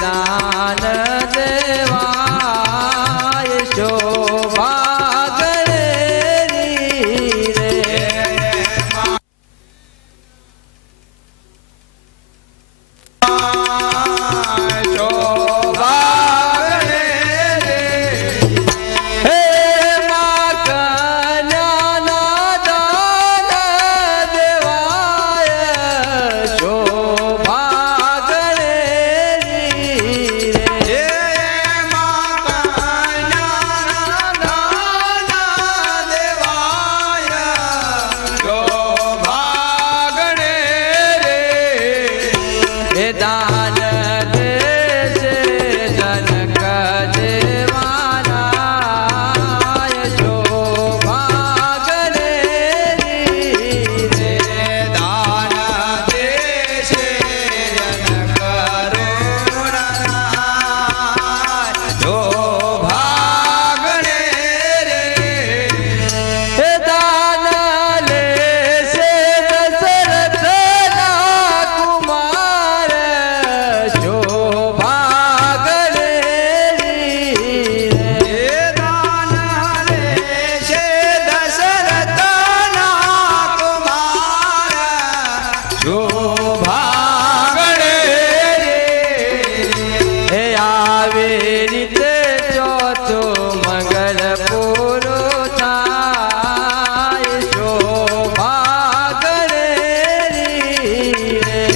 दान देवाय शोभा गणेरी रे शोभा गणेरी हे मां कन्याना दान देवाय शोभा दान दे से जनक देवाना शोभा गणेरी रे दान दे से जनक शोभा गणेरी हे दान ले से दशरथ ना कुमार शोभा गणेरी रे दान ले से दशरथ ना कुमार शोभा गणेरी हे आवे रीते चौथो मंगल पूरो थाय शोभा गणेरी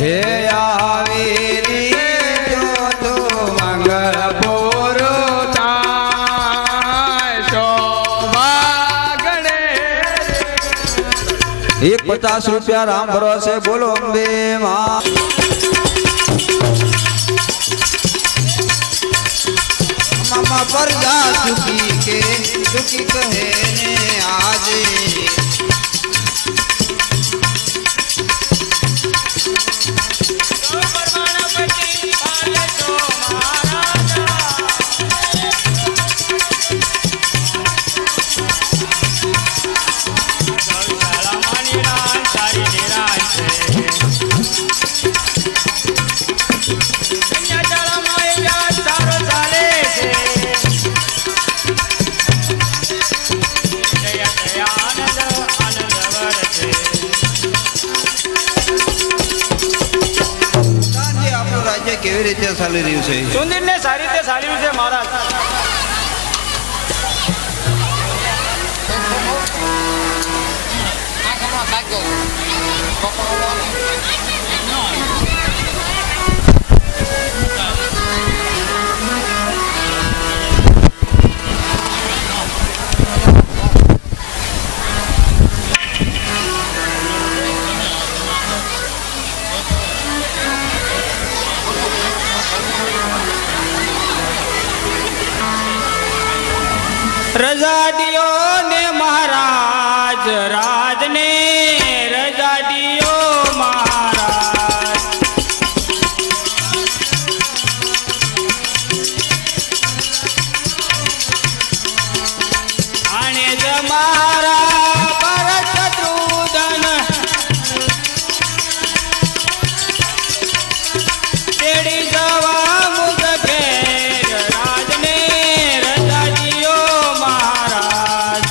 हे आवे रीते चौथो मंगल पूरो थाय शोभा गणेरी 150 रुपया राम भरोसे बोलो अम्बे मां मामा पर जा सुखी के सुखी कहे ने आज કેવી રીતે ચાલી રહ્યું છે સુંદર ને સારી રીતે ચાલ્યું છે મહારાજ रजा दियो ने महाराज राज ने रजा दियो महाराज आने जमारा भरत शत्रुघ्न तेड़ी जवा मुझ घेर राज ने रजा दियो महाराज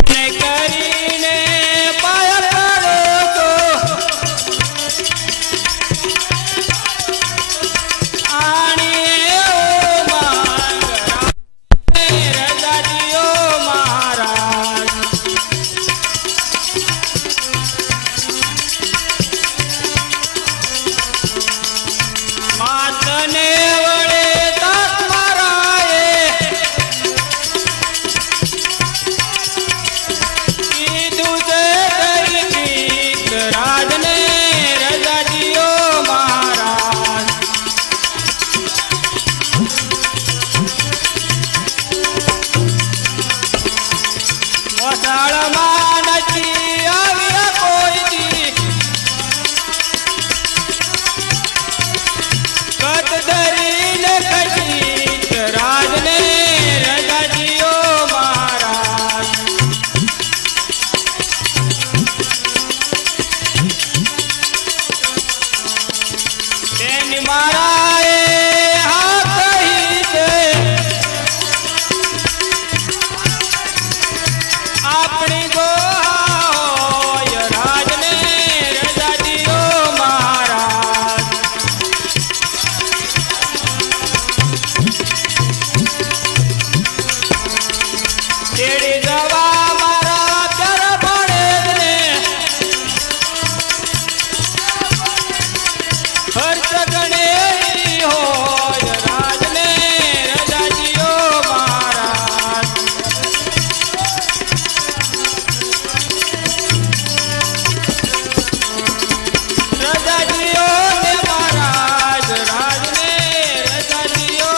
ने करीने पाया करो तो आनिए ओ मांग रजा दियो महाराज मातने वड़े तक मराए कीधुं जे कई गीत राज ने रजा दियो महाराज मोसाळમાં નથી આવ્યા કોઈ દી कत धरीने कशीत राज ने रजा दियो महाराज તેડી જવા મારા પ્યાર ભણે ખર્ચ ગણે હોય રાજને રજાજીઓ મહારાજ રજાજીઓ ને મહારાજ રાજને રજાજીઓ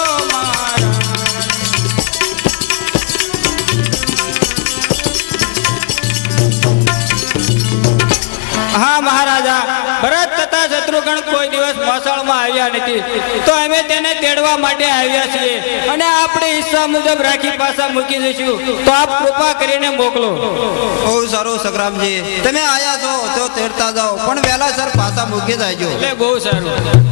હા મહારાજા ભરત તથા શત્રુઘ્ન કોઈ દિવસ મોસાળમાં આવ્યા નથી તો અમે તેને તેડવા માટે આવ્યા છીએ અને આપણે ઈચ્છા મુજબ રાખી પાછા મૂકી દઈશું તો આપ કૃપા કરીને મોકલો બહુ સારું સંગ્રામજી તમે આયા છો તો તેડતા જાઓ પણ વહેલા સર પાછા મૂકી જાયજો એટલે બહુ સારું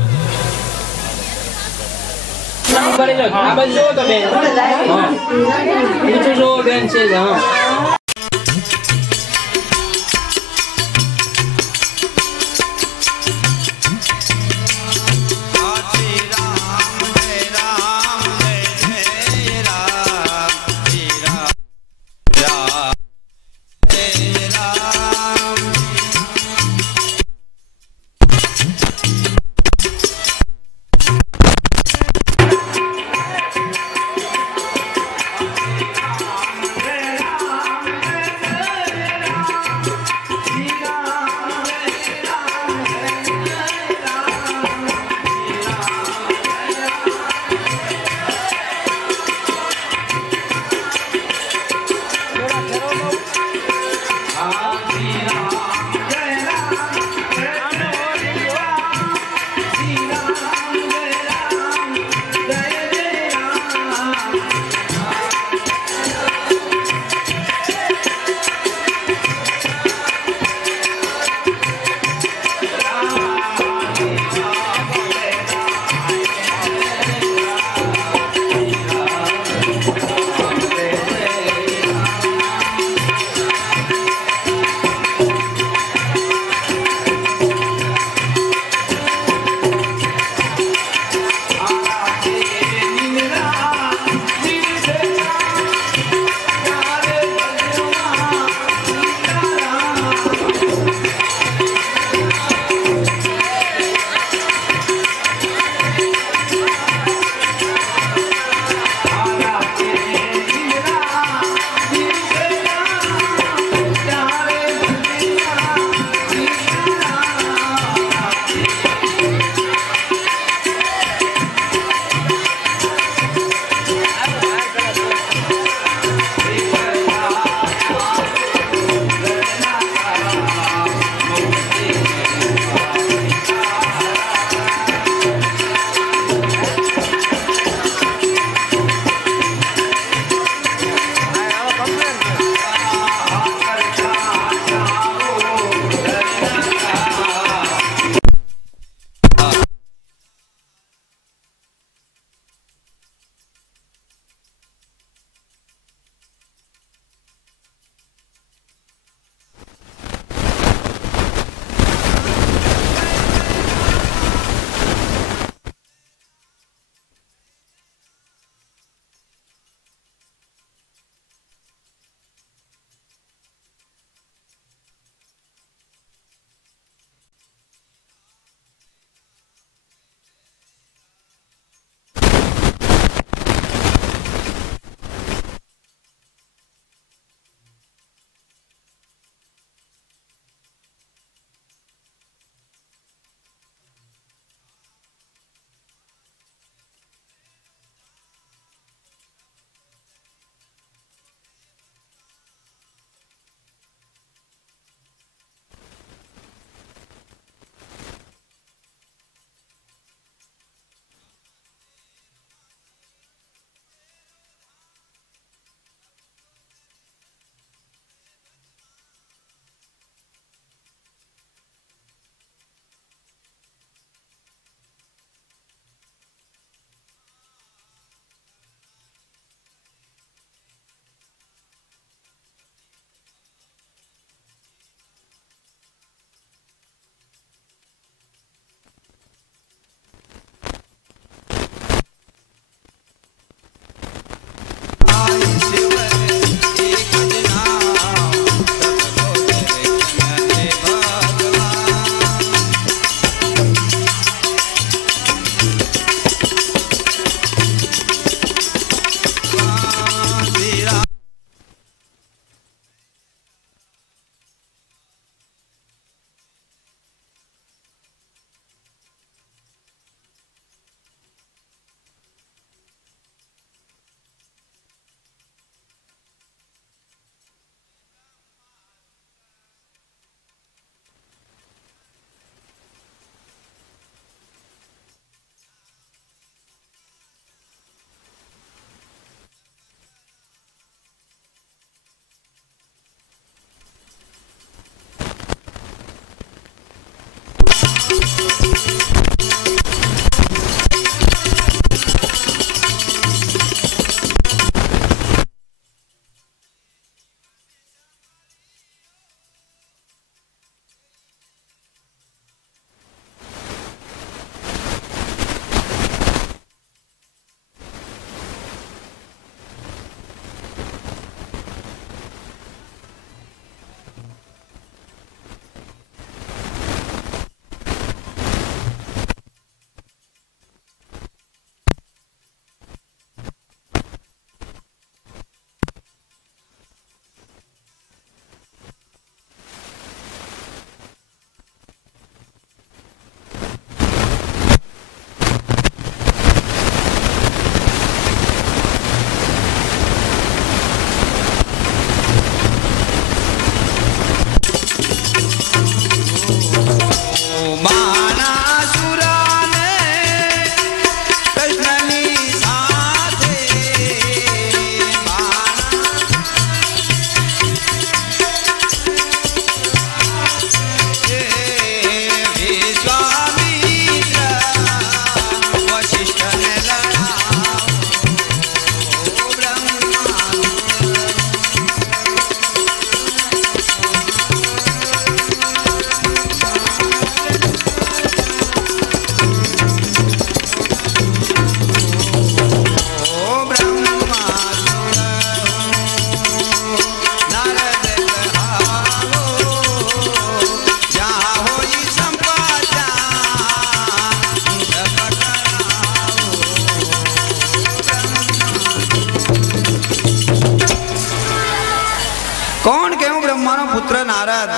પુત્ર નારદ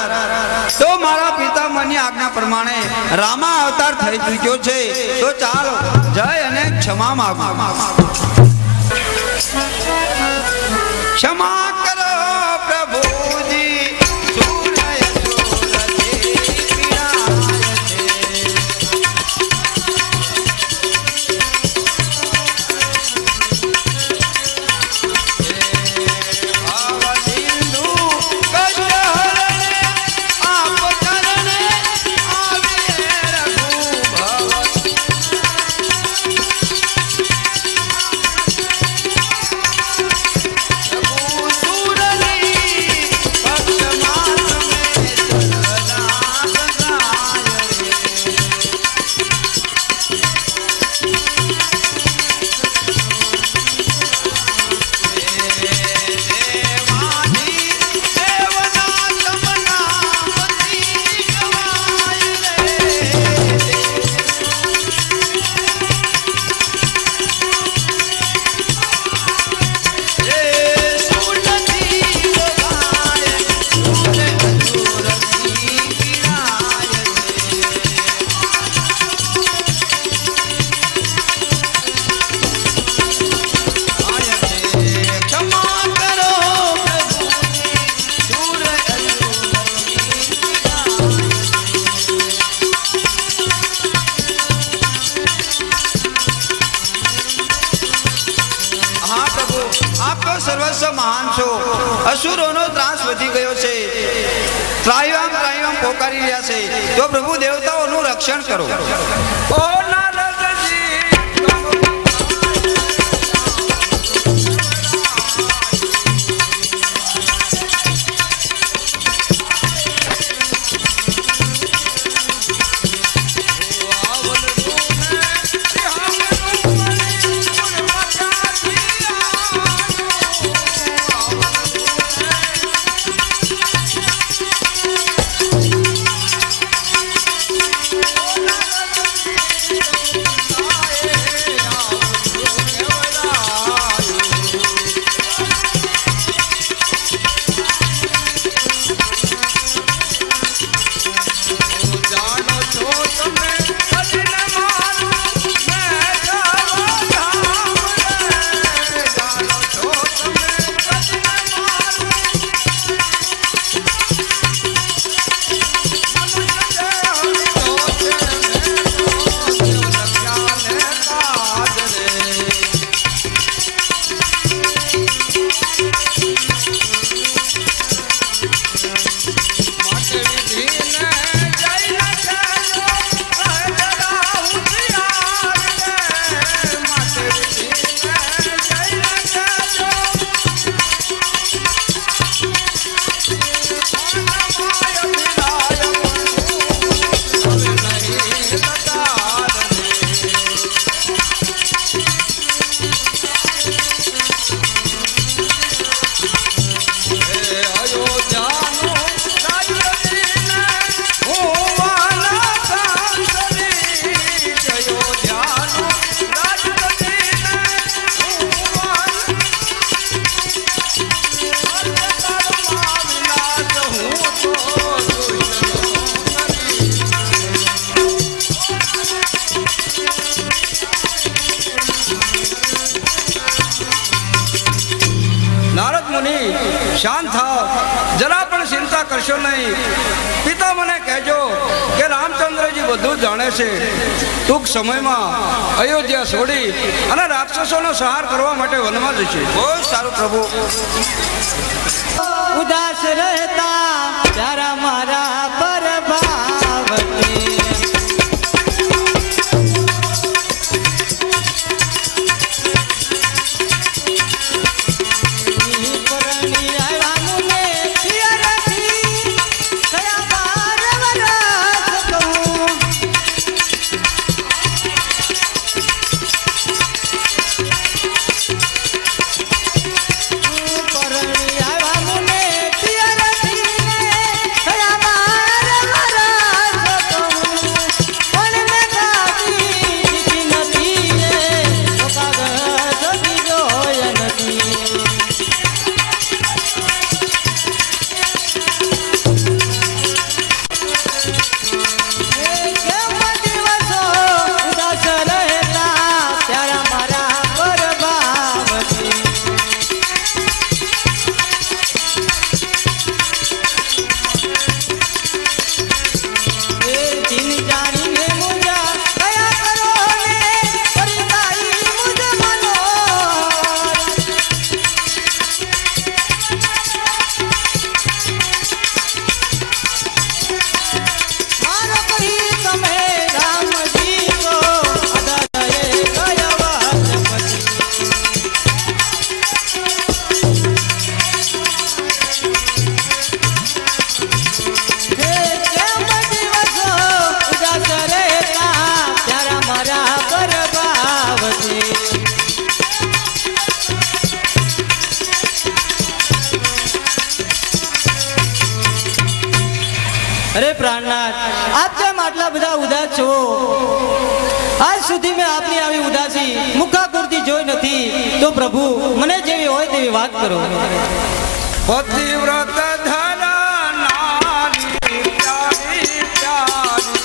તો મારા પિતામહની આજ્ઞા પ્રમાણે રામા અવતાર થઈ ચૂક્યો છે તો ચાલો જય અને ક્ષમા માંગો ક્ષમા કરો પ્રભુજી સર્વસ્વ મહાન છો અસુરોનો ત્રાસ વધી ગયો છે ત્રાહિમામ ત્રાહિમામ પોકારી રહ્યા છે તો પ્રભુ દેવતાઓનું રક્ષણ કરો ઓ નારદજી શાંત થાઓ, જરા પણ ચિંતા કરશો નહીં. પિતા મને કહેજો કે રામચંદ્રજી બધું જ જાણે છે. ટૂંક સમયમાં અયોધ્યા છોડી અને રાક્ષસોનો સંહાર કરવા માટે વનમાં જશે. બહુ સારું પ્રભુ. ઉદાસ રહેતા તારા મારા પર ભાવતી अरे प्राणनाथ, आप केम आटला बधा उदास छो? आज सुधी में आपनी आवी उदासी मुखाकुरती जोई नथी, तो प्रभु मने जेवी होय तेवी वात करो. पतिव्रत धरा नारी प्यारी प्यारी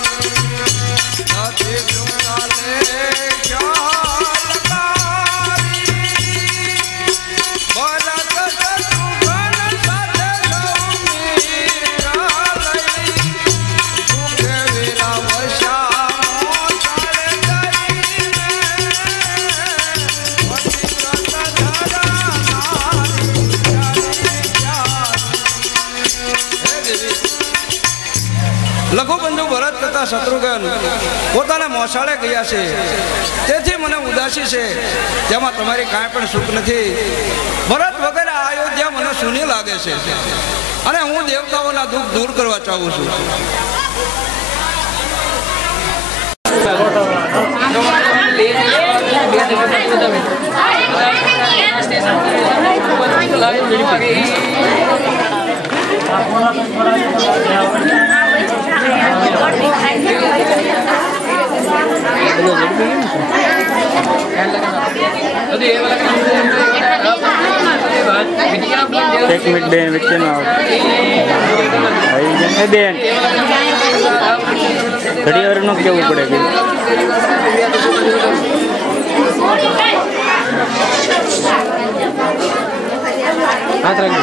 सती सुनाले शालकारी भरत शत्रुघ्न साथे सौमीरालई सुखे वीरा वश्यामो चाले दईने पतिव्रत धरा લઘુબંધુ ભરત તથા શત્રુઘ્ન પોતાના મોસાળે ગયા છે, તેથી મને ઉદાસી છે. તેમાં તમારી કાંઈ પણ સુખ નથી. ભરત વગેરે આ અયોધ્યા મને સૂની લાગે છે અને હું દેવતાઓના દુઃખ દૂર કરવા ચાહું છું. एक मिनट बेन वच्चे ना आओ बेन घड़ी वर नो केवू पड़े के हाथ रख